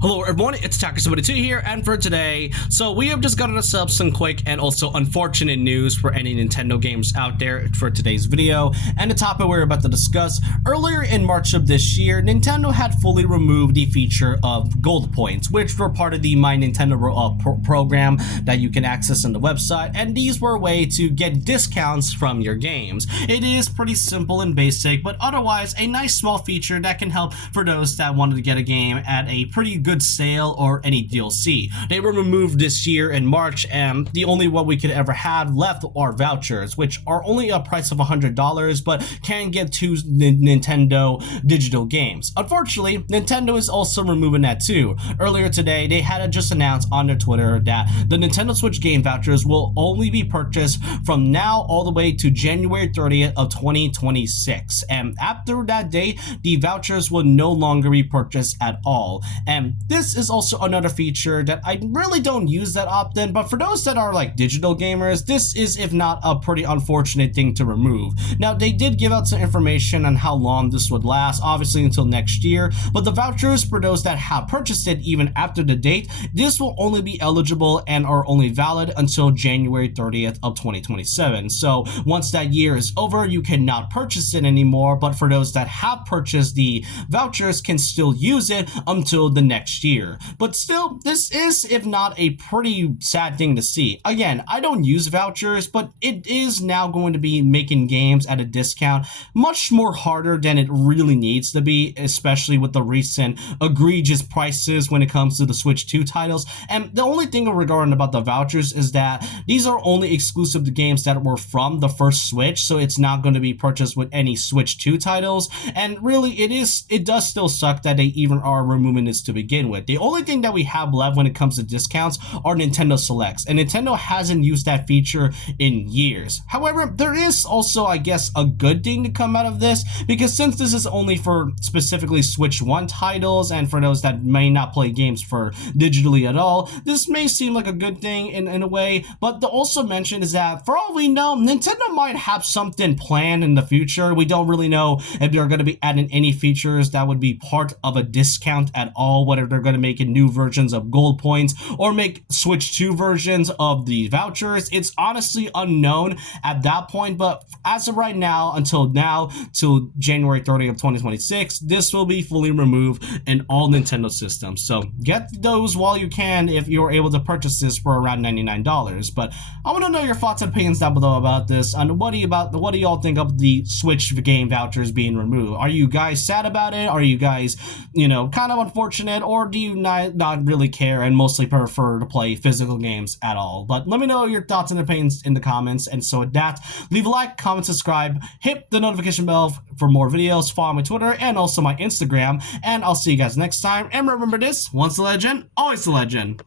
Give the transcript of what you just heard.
Hello everyone, it's Tacker72 here, and for today, we have just gotten us up some quick and also unfortunate news for any Nintendo games out there for today's video. And the topic we're about to discuss: earlier in March of this year, Nintendo had fully removed the feature of gold points, which were part of the My Nintendo program that you can access on the website, and these were a way to get discounts from your games. It is pretty simple and basic, but otherwise a nice small feature that can help for those that wanted to get a game at a pretty good sale or any DLC. They were removed this year in March, and the only one we could ever have left are vouchers, which are only a price of $100 but can get 2 Nintendo digital games. Unfortunately, Nintendo is also removing that too. Earlier today, they had just announced on their Twitter that the Nintendo Switch game vouchers will only be purchased from now all the way to January 30th of 2026, and after that date, the vouchers will no longer be purchased at all. And this is also another feature that I really don't use that often, but for those that are like digital gamers, this is, if not, a pretty unfortunate thing to remove. Now, they did give out some information on how long this would last, obviously until next year, but the vouchers for those that have purchased it even after the date, this will only be eligible and are only valid until January 30th of 2027. So once that year is over, you cannot purchase it anymore, but for those that have purchased the vouchers can still use it until the next year. But still, this is, if not, a pretty sad thing to see. Again, I don't use vouchers, but it is now going to be making games at a discount much more harder than it really needs to be, especially with the recent egregious prices when it comes to the Switch 2 titles. And the only thing regarding about the vouchers is that these are only exclusive to games that were from the first Switch, so it's not going to be purchased with any Switch 2 titles. And really, it does still suck that they even are removing this to begin with. The only thing that we have left when it comes to discounts are Nintendo Selects, and Nintendo hasn't used that feature in years. However, there is also, I guess, a good thing to come out of this, because since this is only for specifically Switch 1 titles, and for those that may not play games for digitally at all, this may seem like a good thing in a way. But the also mention is that, for all we know, Nintendo might have something planned in the future. We don't really know if they're going to be adding any features that would be part of a discount at all, whether they're going to make new versions of gold points or make Switch 2 versions of the vouchers. It's honestly unknown at that point, but as of right now, till January 30th of 2026, this will be fully removed in all Nintendo systems. So get those while you can if you're able to purchase this for around $99. But I want to know your thoughts and opinions down below about this, and what do y'all think of the Switch game vouchers being removed? Are you guys sad about it? Are you guys, kind of unfortunate, or do you not really care and mostly prefer to play physical games at all? But let me know your thoughts and opinions in the comments. And so with that, leave a like, comment, subscribe, hit the notification bell for more videos, follow my Twitter and also my Instagram, and I'll see you guys next time. And remember this: once a legend, always a legend.